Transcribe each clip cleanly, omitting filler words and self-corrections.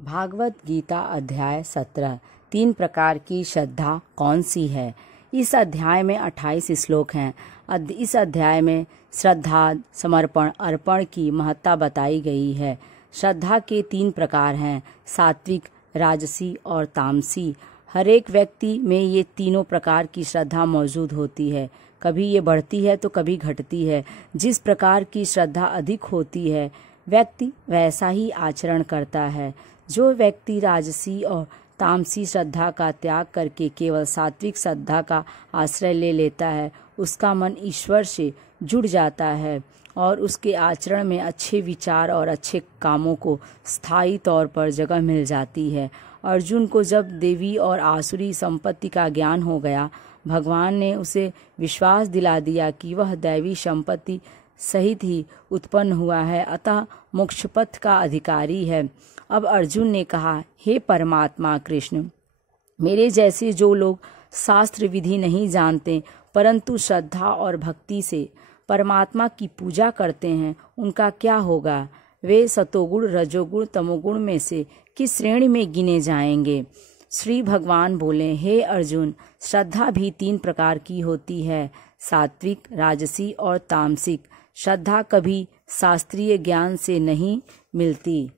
भागवत गीता अध्याय 17 तीन प्रकार की श्रद्धा कौन सी है। इस अध्याय में 28 श्लोक हैं। इस अध्याय में श्रद्धा, समर्पण, अर्पण की महत्ता बताई गई है। श्रद्धा के तीन प्रकार हैं, सात्विक, राजसी और तामसी। हर एक व्यक्ति में ये तीनों प्रकार की श्रद्धा मौजूद होती है। कभी ये बढ़ती है तो कभी घटती है। जिस प्रकार की श्रद्धा अधिक होती है व्यक्ति वैसा ही आचरण करता है। जो व्यक्ति राजसी और तामसी श्रद्धा का त्याग करके केवल सात्विक श्रद्धा का आश्रय ले लेता है, उसका मन ईश्वर से जुड़ जाता है और उसके आचरण में अच्छे विचार और अच्छे कामों को स्थायी तौर पर जगह मिल जाती है। अर्जुन को जब देवी और आसुरी संपत्ति का ज्ञान हो गया, भगवान ने उसे विश्वास दिला दिया कि वह दैवी संपत्ति सहित ही उत्पन्न हुआ है, अतः मोक्ष पथ का अधिकारी है। अब अर्जुन ने कहा, हे परमात्मा कृष्ण, मेरे जैसे जो लोग शास्त्र विधि नहीं जानते परंतु श्रद्धा और भक्ति से परमात्मा की पूजा करते हैं, उनका क्या होगा? वे सतोगुण, रजोगुण, तमोगुण में से किस श्रेणी में गिने जाएंगे? श्री भगवान बोले, हे अर्जुन, श्रद्धा भी तीन प्रकार की होती है, सात्विक, राजसी और तामसिक। श्रद्धा कभी शास्त्रीय ज्ञान से नहीं मिलती,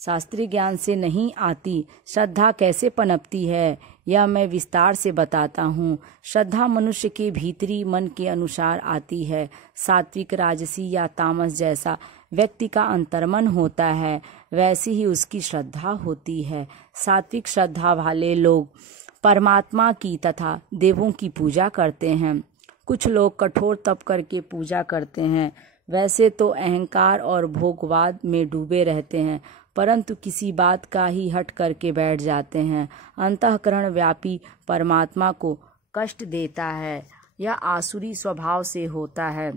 शास्त्रीय ज्ञान से नहीं आती। श्रद्धा कैसे पनपती है यह मैं विस्तार से बताता हूँ। श्रद्धा मनुष्य के भीतरी मन के अनुसार आती है। सात्विक, राजसी या तामस जैसा व्यक्ति का अंतर्मन होता है वैसी ही उसकी श्रद्धा होती है। सात्विक श्रद्धा वाले लोग परमात्मा की तथा देवों की पूजा करते हैं। कुछ लोग कठोर तप करके पूजा करते हैं। वैसे तो अहंकार और भोगवाद में डूबे रहते हैं परंतु किसी बात का ही हट करके बैठ जाते हैं। अंतःकरण व्यापी परमात्मा को कष्ट देता है। यह आसुरी स्वभाव से होता है।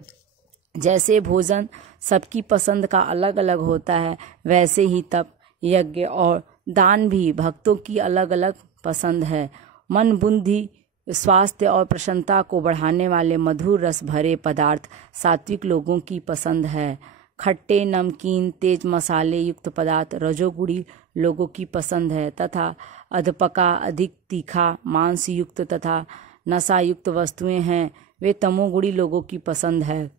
जैसे भोजन सबकी पसंद का अलग अलग होता है, वैसे ही तप, यज्ञ और दान भी भक्तों की अलग अलग पसंद है। मन, बुद्धि, स्वास्थ्य और प्रसन्नता को बढ़ाने वाले मधुर रस भरे पदार्थ सात्विक लोगों की पसंद है। खट्टे, नमकीन, तेज मसाले युक्त पदार्थ रजोगुणी लोगों की पसंद है तथा अधपका, अधिक तीखा, मांस युक्त तथा नशा युक्त वस्तुएं हैं, वे तमोगुणी लोगों की पसंद है।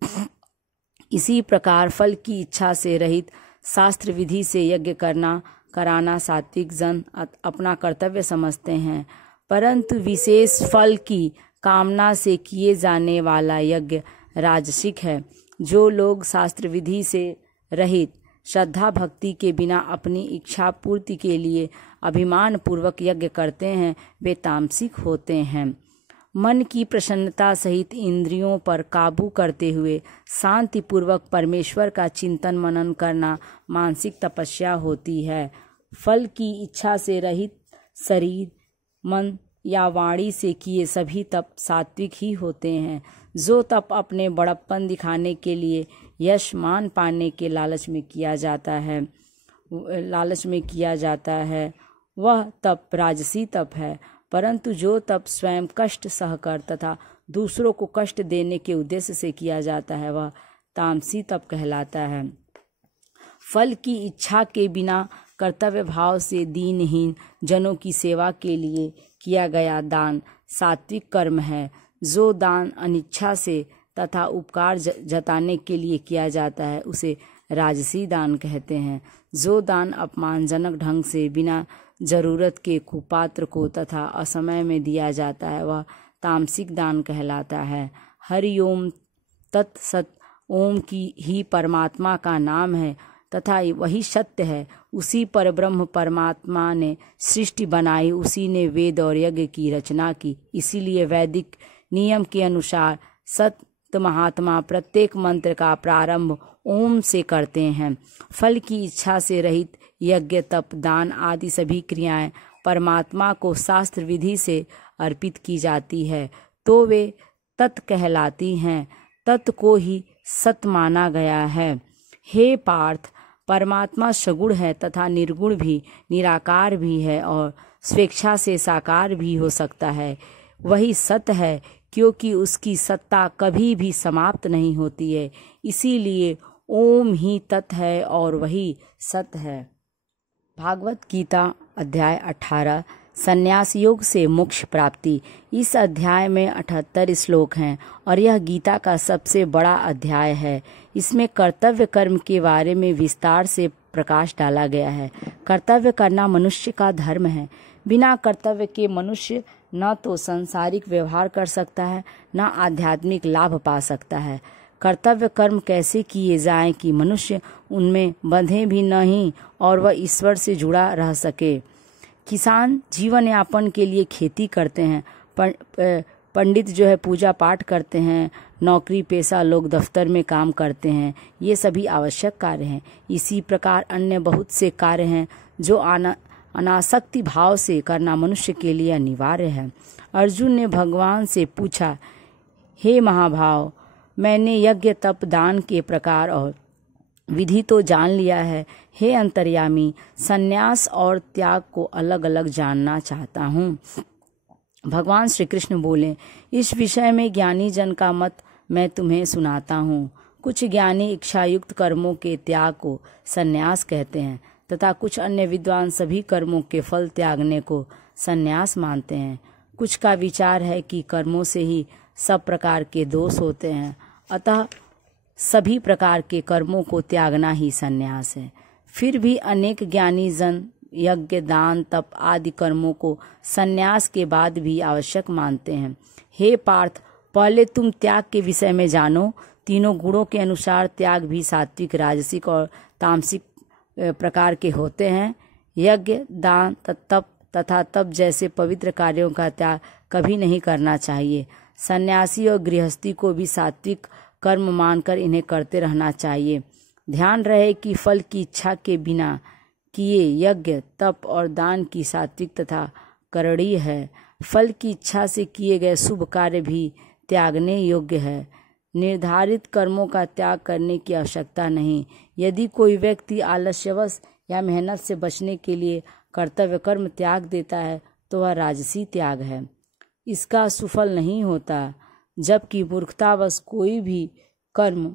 इसी प्रकार फल की इच्छा से रहित शास्त्र विधि से यज्ञ कराना सात्विक जन अपना कर्तव्य समझते हैं, परंतु विशेष फल की कामना से किए जाने वाला यज्ञ राजसिक है। जो लोग शास्त्र विधि से रहित श्रद्धा भक्ति के बिना अपनी इच्छा पूर्ति के लिए अभिमान पूर्वक यज्ञ करते हैं, वे तामसिक होते हैं। मन की प्रसन्नता सहित इंद्रियों पर काबू करते हुए शांति पूर्वक परमेश्वर का चिंतन मनन करना मानसिक तपस्या होती है। फल की इच्छा से रहित शरीर, मन या वाणी से किए सभी तप सात्विक ही होते हैं। जो तप अपने बड़प्पन दिखाने के लिए यश मान पाने के लालच में किया जाता है वह तप राजसी तप है, परंतु जो तप स्वयं कष्ट सहकर तथा दूसरों को कष्ट देने के उद्देश्य से किया जाता है वह तामसी तप कहलाता है। फल की इच्छा के बिना कर्तव्य भाव से दीनहीन जनों की सेवा के लिए किया गया दान सात्विक कर्म है। जो दान अनिच्छा से तथा उपकार जताने के लिए किया जाता है उसे राजसी दान कहते हैं। जो दान अपमानजनक ढंग से बिना जरूरत के कुपात्र को तथा असमय में दिया जाता है वह तामसिक दान कहलाता है। हरि ओम तत्सत, ओम की ही परमात्मा का नाम है तथा वही सत्य है। उसी पर ब्रह्म परमात्मा ने सृष्टि बनाई, उसी ने वेद और यज्ञ की रचना की। इसीलिए वैदिक नियम के अनुसार सत्य महात्मा प्रत्येक मंत्र का प्रारंभ ओम से करते हैं। फल की इच्छा से रहित यज्ञ, तप, दान आदि सभी क्रियाएं परमात्मा को शास्त्र विधि से अर्पित की जाती है तो वे तत् कहलाती हैं। तत् को ही सत माना गया है। हे पार्थ, परमात्मा सगुण है तथा निर्गुण भी, निराकार भी है और स्वेच्छा से साकार भी हो सकता है। वही सत है क्योंकि उसकी सत्ता कभी भी समाप्त नहीं होती है। इसीलिए ओम ही तत् है और वही सत है। भागवत गीता अध्याय 18 संन्यास योग से मोक्ष प्राप्ति। इस अध्याय में 78 श्लोक हैं और यह गीता का सबसे बड़ा अध्याय है। इसमें कर्तव्य कर्म के बारे में विस्तार से प्रकाश डाला गया है। कर्तव्य करना मनुष्य का धर्म है। बिना कर्तव्य के मनुष्य न तो सांसारिक व्यवहार कर सकता है, न आध्यात्मिक लाभ पा सकता है। कर्तव्य कर्म कैसे किए जाएं कि मनुष्य उनमें बंधे भी नहीं और वह ईश्वर से जुड़ा रह सके। किसान जीवन यापन के लिए खेती करते हैं, पंडित जो है पूजा पाठ करते हैं, नौकरी पेशा लोग दफ्तर में काम करते हैं। ये सभी आवश्यक कार्य हैं। इसी प्रकार अन्य बहुत से कार्य हैं जो अनासक्ति भाव से करना मनुष्य के लिए अनिवार्य है। अर्जुन ने भगवान से पूछा, हे महाभाव, मैंने यज्ञ तप दान के प्रकार और विधि तो जान लिया है। हे अंतर्यामी, संन्यास और त्याग को अलग अलग जानना चाहता हूँ। भगवान श्री कृष्ण बोले, इस विषय में ज्ञानी जन का मत मैं तुम्हें सुनाता हूँ। कुछ ज्ञानी इच्छायुक्त कर्मों के त्याग को संन्यास कहते हैं तथा कुछ अन्य विद्वान सभी कर्मों के फल त्यागने को संन्यास मानते हैं। कुछ का विचार है कि कर्मों से ही सब प्रकार के दोष होते हैं, अतः सभी प्रकार के कर्मों को त्यागना ही संन्यास है। फिर भी अनेक ज्ञानी जन यज्ञ दान तप आदि कर्मों को संन्यास के बाद भी आवश्यक मानते हैं। हे पार्थ, पहले तुम त्याग के विषय में जानो। तीनों गुणों के अनुसार त्याग भी सात्विक, राजसिक और तामसिक प्रकार के होते हैं। यज्ञ दान तप तथा तप जैसे पवित्र कार्यों का त्याग कभी नहीं करना चाहिए। सन्यासी और गृहस्थी को भी सात्विक कर्म मानकर इन्हें करते रहना चाहिए। ध्यान रहे कि फल की इच्छा के बिना किए यज्ञ तप और दान की सात्विक तथा करणीय है। फल की इच्छा से किए गए शुभ कार्य भी त्यागने योग्य है। निर्धारित कर्मों का त्याग करने की आवश्यकता नहीं। यदि कोई व्यक्ति आलस्यवश या मेहनत से बचने के लिए कर्तव्य कर्म त्याग देता है तो वह राजसी त्याग है, इसका सुफल नहीं होता। जबकि मूर्खतावश कोई भी कर्म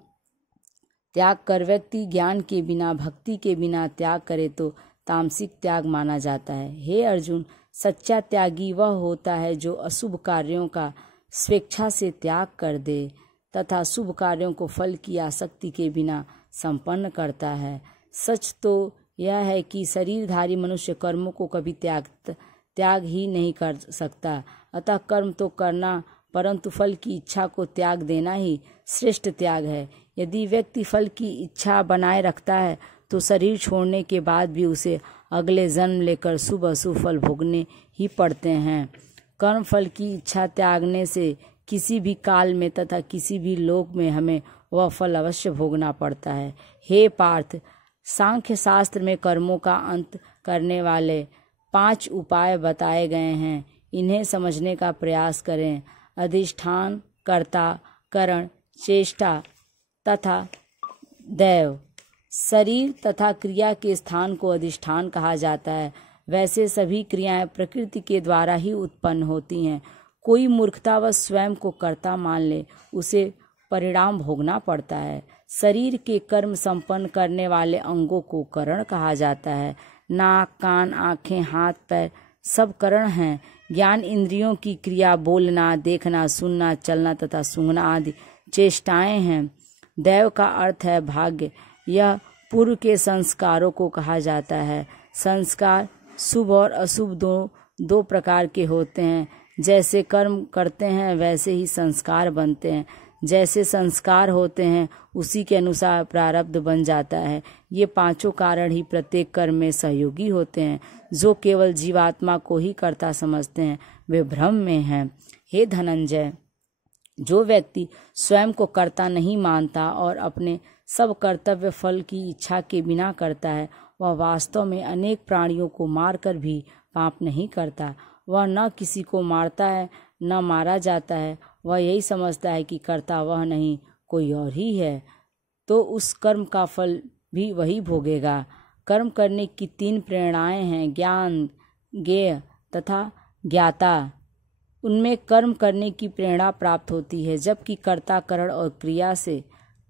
त्याग कर व्यक्ति ज्ञान के बिना, भक्ति के बिना त्याग करे तो तामसिक त्याग माना जाता है। हे अर्जुन, सच्चा त्यागी वह होता है जो अशुभ कार्यों का स्वेच्छा से त्याग कर दे तथा शुभ कार्यों को फल की आसक्ति के बिना संपन्न करता है। सच तो यह है कि शरीरधारी मनुष्य कर्मों को कभी त्याग ही नहीं कर सकता। अतः कर्म तो करना, परंतु फल की इच्छा को त्याग देना ही श्रेष्ठ त्याग है। यदि व्यक्ति फल की इच्छा बनाए रखता है तो शरीर छोड़ने के बाद भी उसे अगले जन्म लेकर शुभ अशुभ फल भोगने ही पड़ते हैं। कर्म फल की इच्छा त्यागने से किसी भी काल में तथा किसी भी लोक में हमें वह फल अवश्य भोगना पड़ता है। हे पार्थ, सांख्य शास्त्र में कर्मों का अंत करने वाले 5 उपाय बताए गए हैं। इन्हें समझने का प्रयास करें। अधिष्ठान, कर्ता, करण, चेष्टा तथा दैव। शरीर तथा क्रिया के स्थान को अधिष्ठान कहा जाता है। वैसे सभी क्रियाएं प्रकृति के द्वारा ही उत्पन्न होती हैं। कोई मूर्खतावश स्वयं को कर्ता मान ले, उसे परिणाम भोगना पड़ता है। शरीर के कर्म संपन्न करने वाले अंगों को करण कहा जाता है। नाक, कान, आँखें, हाथ, पैर सब करण हैं। ज्ञान इंद्रियों की क्रिया बोलना, देखना, सुनना, चलना तथा सूंघना आदि चेष्टाएं हैं। दैव का अर्थ है भाग्य। यह पूर्व के संस्कारों को कहा जाता है। संस्कार शुभ और अशुभ दो प्रकार के होते हैं। जैसे कर्म करते हैं वैसे ही संस्कार बनते हैं। जैसे संस्कार होते हैं उसी के अनुसार प्रारब्ध बन जाता है। ये 5 कारण ही प्रत्येक कर्म में सहयोगी होते हैं। जो केवल जीवात्मा को ही कर्ता समझते हैं वे भ्रम में हैं। हे धनंजय, जो व्यक्ति स्वयं को कर्ता नहीं मानता और अपने सब कर्तव्य फल की इच्छा के बिना करता है, वह वास्तव में अनेक प्राणियों को मारकर भी पाप नहीं करता। वह न किसी को मारता है न मारा जाता है। वह यही समझता है कि कर्ता वह नहीं कोई और ही है, तो उस कर्म का फल भी वही भोगेगा। कर्म करने की 3 प्रेरणाएं हैं, ज्ञान, ज्ञेय तथा ज्ञाता। उनमें कर्म करने की प्रेरणा प्राप्त होती है, जबकि कर्ता करण और क्रिया से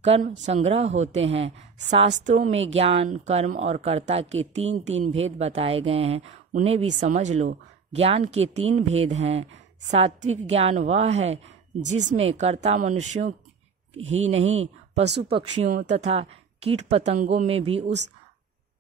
कर्म संग्रह होते हैं। शास्त्रों में ज्ञान, कर्म और कर्ता के तीन तीन भेद बताए गए हैं, उन्हें भी समझ लो। ज्ञान के तीन भेद हैं। सात्विक ज्ञान वह है जिसमें कर्ता मनुष्यों ही नहीं, पशु पक्षियों तथा कीट पतंगों में भी उस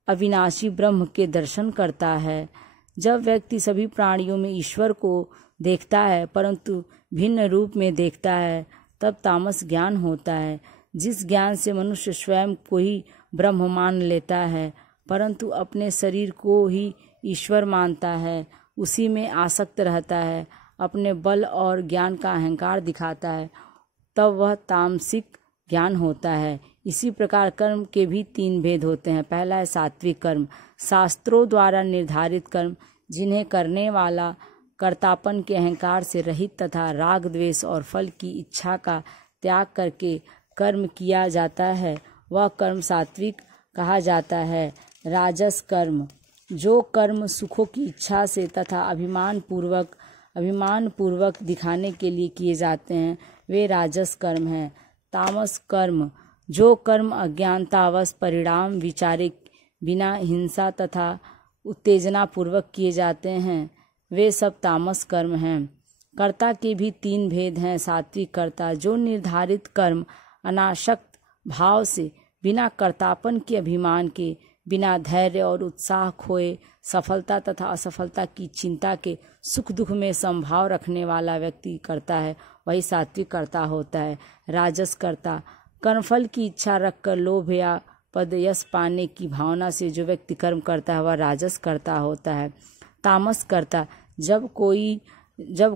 अविनाशी ब्रह्म के दर्शन करता है। जब व्यक्ति सभी प्राणियों में ईश्वर को देखता है परंतु भिन्न रूप में देखता है, तब तामस ज्ञान होता है। जिस ज्ञान से मनुष्य स्वयं को ही ब्रह्म मान लेता है परंतु अपने शरीर को ही ईश्वर मानता है, उसी में आसक्त रहता है, अपने बल और ज्ञान का अहंकार दिखाता है, तब वह तामसिक ज्ञान होता है। इसी प्रकार कर्म के भी तीन भेद होते हैं। पहला है सात्विक कर्म, शास्त्रों द्वारा निर्धारित कर्म, जिन्हें करने वाला कर्तापन के अहंकार से रहित तथा राग द्वेष और फल की इच्छा का त्याग करके कर्म किया जाता है, वह कर्म सात्विक कहा जाता है। राजस कर्म, जो कर्म सुखों की इच्छा से तथा अभिमान पूर्वक दिखाने के लिए किए जाते हैं, वे राजस कर्म हैं। तामस कर्म, जो कर्म अज्ञानतावश परिणाम विचारे बिना हिंसा तथा उत्तेजना पूर्वक किए जाते हैं, वे सब तामस कर्म हैं। कर्ता के भी तीन भेद हैं। सात्विक कर्ता, जो निर्धारित कर्म अनासक्त भाव से, बिना कर्तापन के अभिमान के, बिना धैर्य और उत्साह खोए, सफलता तथा असफलता की चिंता के सुख दुख में समभाव रखने वाला व्यक्ति करता है, वही सात्विक कर्ता होता है। राजस कर्ता, कर्मफल की इच्छा रखकर लोभ या पद यश पाने की भावना से जो व्यक्ति कर्म करता है, वह राजस कर्ता होता है। तामस कर्ता, जब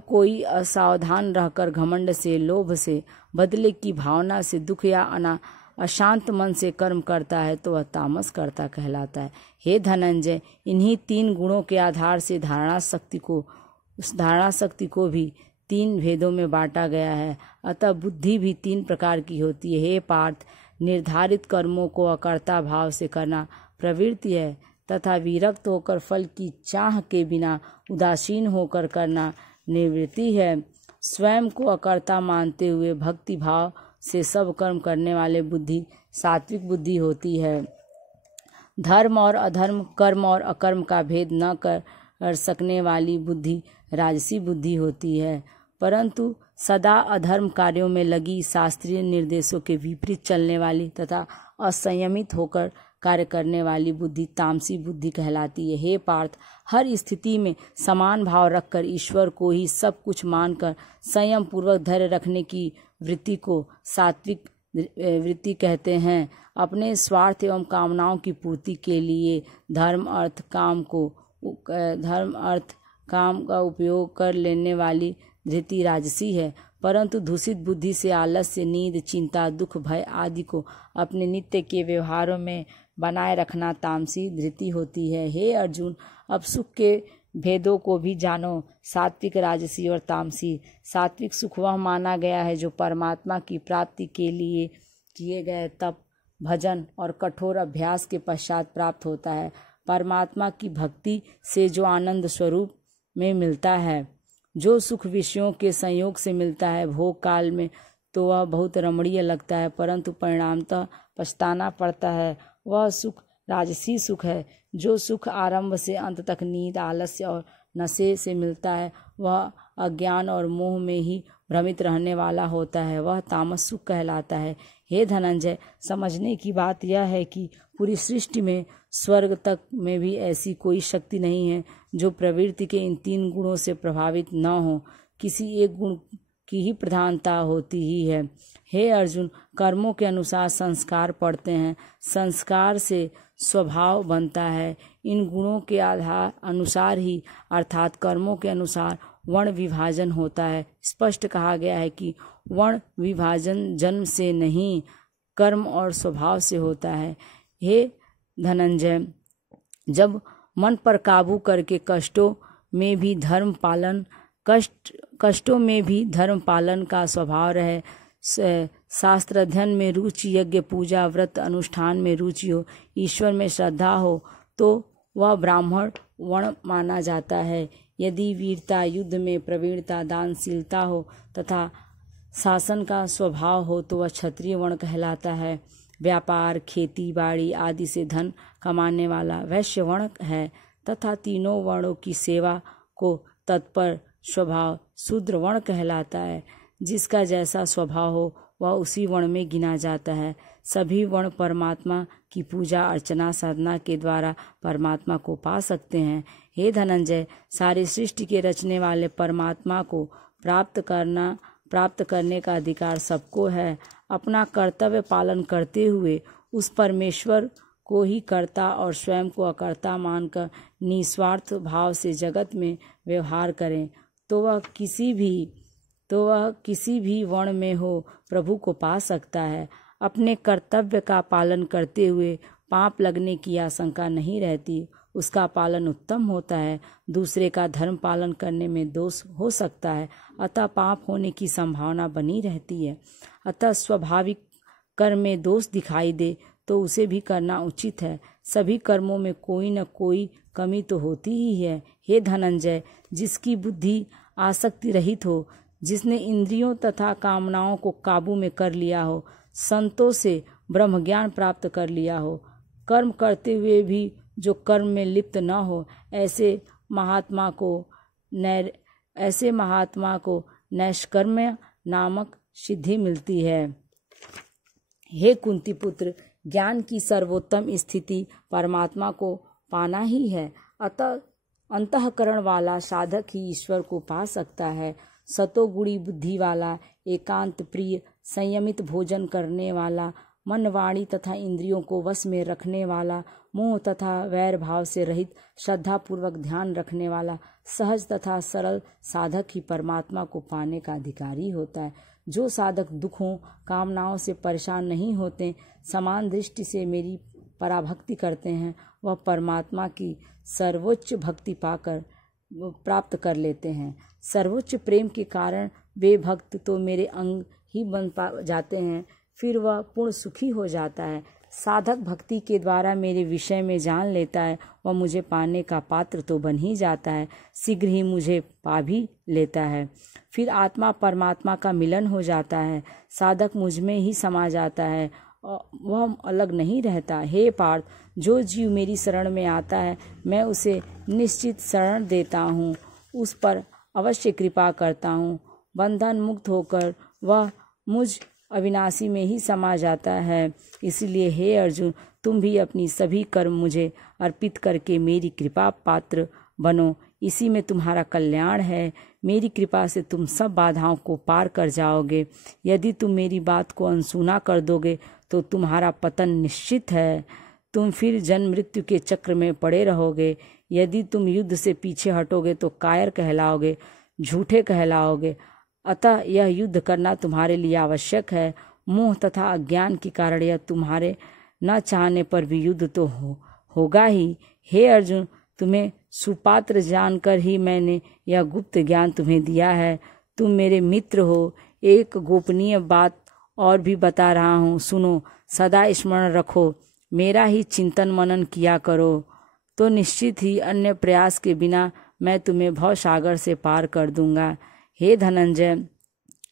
कोई असावधान रहकर घमंड से, लोभ से, बदले की भावना से, दुख या अशांत मन से कर्म करता है, तो वह तामस कर्ता कहलाता है। हे धनंजय, इन्हीं तीन गुणों के आधार से धारणा शक्ति को भी तीन भेदों में बांटा गया है। अतः बुद्धि भी तीन प्रकार की होती है। हे पार्थ, निर्धारित कर्मों को अकर्ता भाव से करना प्रवृत्ति है तथा विरक्त होकर फल की चाह के बिना उदासीन होकर करना निवृत्ति है। स्वयं को अकर्ता मानते हुए भक्ति भाव से सब कर्म करने वाले बुद्धि सात्विक बुद्धि होती है। धर्म और अधर्म, कर्म और अकर्म का भेद न कर सकने वाली बुद्धि राजसी बुद्धि होती है। परंतु सदा अधर्म कार्यों में लगी, शास्त्रीय निर्देशों के विपरीत चलने वाली तथा असंयमित होकर कार्य करने वाली बुद्धि तामसी बुद्धि कहलाती है। हे पार्थ, हर स्थिति में समान भाव रखकर ईश्वर को ही सब कुछ मानकर संयम पूर्वक धैर्य रखने की वृत्ति को सात्विक वृत्ति कहते हैं। अपने स्वार्थ एवं कामनाओं की पूर्ति के लिए धर्म अर्थ काम का उपयोग कर लेने वाली धृति राजसी है, परंतु दूषित बुद्धि से आलस्य, नींद, चिंता, दुख, भय आदि को अपने नित्य के व्यवहारों में बनाए रखना तामसी धृति होती है। हे अर्जुन, अब सुख के भेदों को भी जानो, सात्विक, राजसी और तामसी। सात्विक सुख वह माना गया है जो परमात्मा की प्राप्ति के लिए किए गए तप, भजन और कठोर अभ्यास के पश्चात प्राप्त होता है। परमात्मा की भक्ति से जो आनंद स्वरूप में मिलता है, जो सुख विषयों के संयोग से मिलता है, भोग काल में तो वह बहुत रमणीय लगता है, परंतु परिणामतः पछताना पड़ता है, वह सुख राजसी सुख है। जो सुख आरंभ से अंत तक नींद, आलस्य और नशे से मिलता है, वह अज्ञान और मोह में ही भ्रमित रहने वाला होता है, वह तामस सुख कहलाता है। हे धनंजय, समझने की बात यह है कि पूरी सृष्टि में स्वर्ग तक में भी ऐसी कोई शक्ति नहीं है जो प्रवृत्ति के इन तीन गुणों से प्रभावित न हो, किसी एक गुण की ही प्रधानता होती ही है। हे अर्जुन, कर्मों के अनुसार संस्कार पड़ते हैं, संस्कार से स्वभाव बनता है। इन गुणों के आधार अनुसार ही अर्थात कर्मों के अनुसार वर्ण विभाजन होता है। स्पष्ट कहा गया है कि वर्ण विभाजन जन्म से नहीं, कर्म और स्वभाव से होता है। हे धनंजय, जब मन पर काबू करके कष्टों में भी धर्म पालन का स्वभाव रहे, शास्त्र अध्ययन में रुचि, यज्ञ पूजा व्रत अनुष्ठान में रुचि हो, ईश्वर में श्रद्धा हो, तो वह ब्राह्मण वर्ण माना जाता है। यदि वीरता, युद्ध में प्रवीणता, दानशीलता हो तथा शासन का स्वभाव हो तो वह क्षत्रिय वर्ण कहलाता है। व्यापार, खेती बाड़ी आदि से धन कमाने वाला वैश्य वर्ण है तथा तीनों वर्णों की सेवा को तत्पर स्वभाव शूद्र वर्ण कहलाता है। जिसका जैसा स्वभाव हो वह उसी वर्ण में गिना जाता है। सभी वर्ण परमात्मा की पूजा अर्चना साधना के द्वारा परमात्मा को पा सकते हैं। हे धनंजय, सारी सृष्टि के रचने वाले परमात्मा को प्राप्त करने का अधिकार सबको है। अपना कर्तव्य पालन करते हुए उस परमेश्वर को ही कर्ता और स्वयं को अकर्ता मानकर निस्वार्थ भाव से जगत में व्यवहार करें तो वह किसी भी वर्ण में हो प्रभु को पा सकता है। अपने कर्तव्य का पालन करते हुए पाप लगने की आशंका नहीं रहती, उसका पालन उत्तम होता है। दूसरे का धर्म पालन करने में दोष हो सकता है, अतः पाप होने की संभावना बनी रहती है। अतः स्वाभाविक कर्म में दोष दिखाई दे तो उसे भी करना उचित है। सभी कर्मों में कोई न कोई कमी तो होती ही है। हे धनंजय, जिसकी बुद्धि आसक्ति रहित हो, जिसने इंद्रियों तथा कामनाओं को काबू में कर लिया हो, संतों से ब्रह्म ज्ञान प्राप्त कर लिया हो, कर्म करते हुए भी जो कर्म में लिप्त न हो, ऐसे महात्मा को नैष्कर्म्य नामक सिद्धि मिलती है। हे कुंती पुत्र, ज्ञान की सर्वोत्तम स्थिति परमात्मा को पाना ही है। अतः अंतःकरण वाला साधक ही ईश्वर को पा सकता है। सतोगुणी बुद्धि वाला, एकांत प्रिय, संयमित भोजन करने वाला, मन वाणी तथा इंद्रियों को वश में रखने वाला, मोह तथा वैर भाव से रहित, श्रद्धा पूर्वक ध्यान रखने वाला, सहज तथा सरल साधक ही परमात्मा को पाने का अधिकारी होता है। जो साधक दुखों कामनाओं से परेशान नहीं होते, समान दृष्टि से मेरी पराभक्ति करते हैं, वह परमात्मा की सर्वोच्च भक्ति पाकर प्राप्त कर लेते हैं। सर्वोच्च प्रेम के कारण वे भक्त तो मेरे अंग ही बन जाते हैं, फिर वह पूर्ण सुखी हो जाता है। साधक भक्ति के द्वारा मेरे विषय में जान लेता है, वह मुझे पाने का पात्र तो बन ही जाता है, शीघ्र ही मुझे पा भी लेता है। फिर आत्मा परमात्मा का मिलन हो जाता है, साधक मुझ में ही समा जाता है, वह अलग नहीं रहता। हे पार्थ, जो जीव मेरी शरण में आता है मैं उसे निश्चित शरण देता हूँ, उस पर अवश्य कृपा करता हूँ। बंधन मुक्त होकर वह मुझ अविनाशी में ही समा जाता है। इसलिए हे अर्जुन, तुम भी अपनी सभी कर्म मुझे अर्पित करके मेरी कृपा पात्र बनो, इसी में तुम्हारा कल्याण है। मेरी कृपा से तुम सब बाधाओं को पार कर जाओगे। यदि तुम मेरी बात को अनसुना कर दोगे तो तुम्हारा पतन निश्चित है, तुम फिर जन्म मृत्यु के चक्र में पड़े रहोगे। यदि तुम युद्ध से पीछे हटोगे तो कायर कहलाओगे, झूठे कहलाओगे। अतः यह युद्ध करना तुम्हारे लिए आवश्यक है। मोह तथा अज्ञान के कारण यह तुम्हारे न चाहने पर भी युद्ध तो होगा ही। हे अर्जुन, तुम्हें सुपात्र जानकर ही मैंने यह गुप्त ज्ञान तुम्हें दिया है। तुम मेरे मित्र हो। एक गोपनीय बात और भी बता रहा हूँ, सुनो। सदा स्मरण रखो, मेरा ही चिंतन मनन किया करो तो निश्चित ही अन्य प्रयास के बिना मैं तुम्हें भव सागर से पार कर दूंगा। हे धनंजय,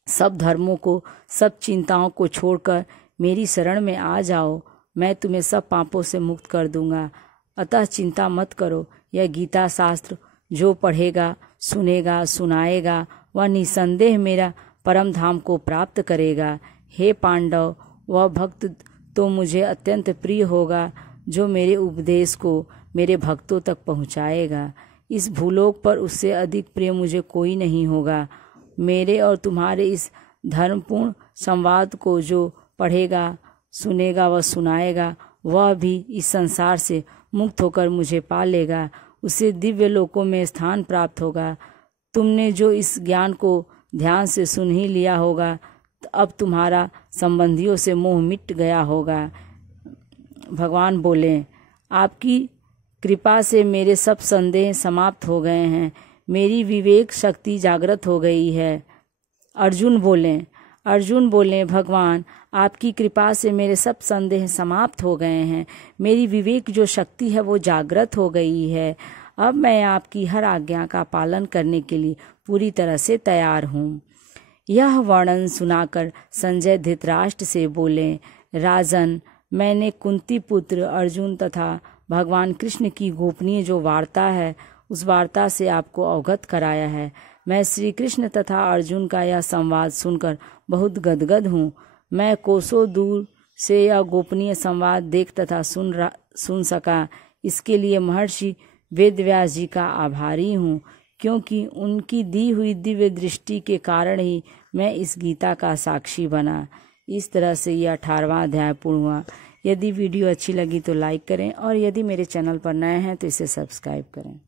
सब धर्मों को, सब चिंताओं को छोड़कर मेरी शरण में आ जाओ, मैं तुम्हें सब पापों से मुक्त कर दूंगा। अतः चिंता मत करो। यह गीता शास्त्र जो पढ़ेगा, सुनेगा, सुनाएगा, वह निसंदेह मेरा परम धाम को प्राप्त करेगा। हे पांडव, वह भक्त तो मुझे अत्यंत प्रिय होगा जो मेरे उपदेश को मेरे भक्तों तक पहुँचाएगा। इस भूलोक पर उससे अधिक प्रिय मुझे कोई नहीं होगा। मेरे और तुम्हारे इस धर्मपूर्ण संवाद को जो पढ़ेगा, सुनेगा व सुनाएगा, वह भी इस संसार से मुक्त होकर मुझे पा लेगा, उसे दिव्य लोकों में स्थान प्राप्त होगा। तुमने जो इस ज्ञान को ध्यान से सुन ही लिया होगा, अब तुम्हारा संबंधियों से मोह मिट गया होगा। भगवान बोले, आपकी कृपा से मेरे सब संदेह समाप्त हो गए हैं, मेरी विवेक शक्ति जागृत हो गई है। अर्जुन बोले, भगवान आपकी कृपा से मेरे सब संदेह समाप्त हो गए हैं, मेरी विवेक जो शक्ति है वो जागृत हो गई है। अब मैं आपकी हर आज्ञा का पालन करने के लिए पूरी तरह से तैयार हूँ। यह वर्णन सुनाकर संजय धृतराष्ट्र से बोले, राजन, मैंने कुंती पुत्र अर्जुन तथा भगवान कृष्ण की गोपनीय जो वार्ता है उस वार्ता से आपको अवगत कराया है। मैं श्री कृष्ण तथा अर्जुन का यह संवाद सुनकर बहुत गदगद हूँ। मैं कोसों दूर से यह गोपनीय संवाद देख तथा सुन सका, इसके लिए महर्षि वेदव्यास जी का आभारी हूँ, क्योंकि उनकी दी हुई दिव्य दृष्टि के कारण ही मैं इस गीता का साक्षी बना। इस तरह से यह 18वां अध्याय पूर्ण हुआ। यदि वीडियो अच्छी लगी तो लाइक करें और यदि मेरे चैनल पर नए हैं तो इसे सब्सक्राइब करें।